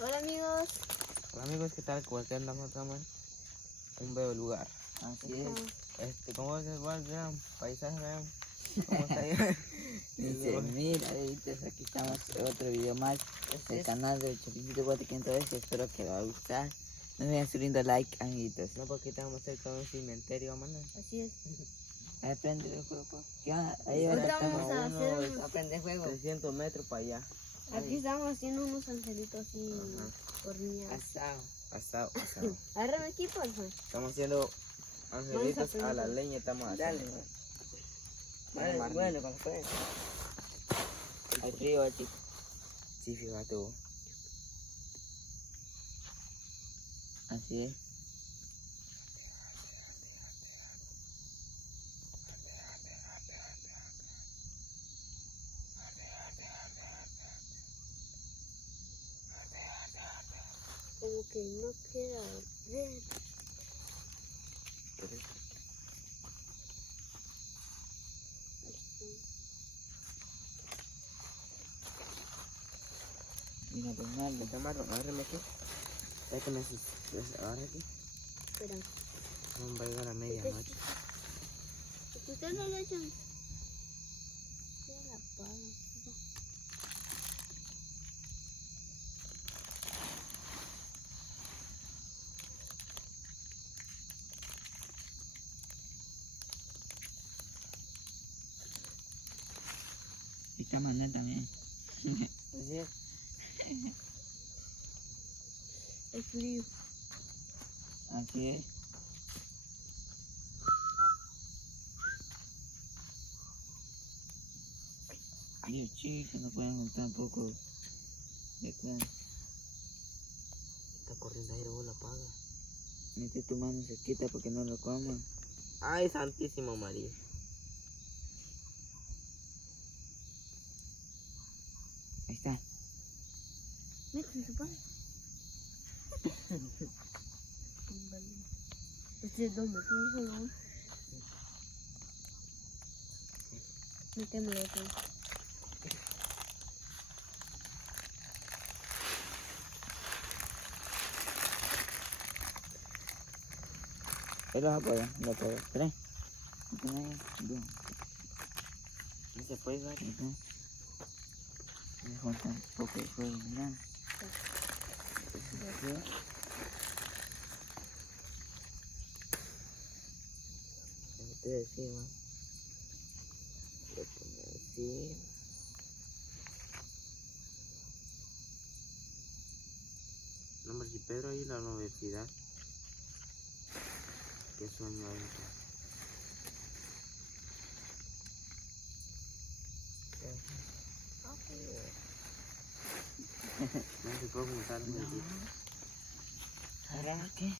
Hola amigos. Hola amigos, ¿qué tal? ¿Cómo andamos acá, man? Un bello lugar. Así es. ¿Cómo se va? Vean, paisaje, vean. ¿Cómo está ahí? Dice, mira, editos, aquí estamos en otro video más del canal de Chapitito 400 espero que les va a gustar. No me olviden su lindo like, amiguitos. No, porque estamos cerca de un cementerio, mano. Así es. Aprende el juego. ¿Qué onda? Ahí Ahorita ahora vamos a hacer unos unos... aprende el juego. 300 metros para allá. Aquí estamos haciendo unos angelitos así Ajá. horneados. Asado. Asado. Agárrame aquí, porfa. Estamos haciendo angelitos a la leña, estamos Dale, haciendo. bueno, cuando fue. Al frío, aquí. Sí, fíjate vos. Así es. Como que no quiero ver. Mira, pues mal. Está marrón, agárrame aquí. ¿Sabes que me agarra aquí? Espera. No va a llegar a medianoche. Ustedes no le echan. Se la apagan. Esta manera también. Así es. Es frío. Así es. Dios chico, no pueden juntar un poco de acá. Está corriendo aire, vos la apaga. Mete tu mano cerquita porque no lo coman. Ay, Santísimo María. Ahí está. Métete su pan. Ustedes dos metemos. Metémoslo aquí. Él los apoya, lo apoya. Tres. Dos. ¿No se puede dar? Ahí está. Le juntan un poco de fuego, mirá. Te decía, man. Lo pongo así. No, hombre, si Pedro ahí en la universidad. Qué sueño hay. No se puede juntar, ¿Ahora qué?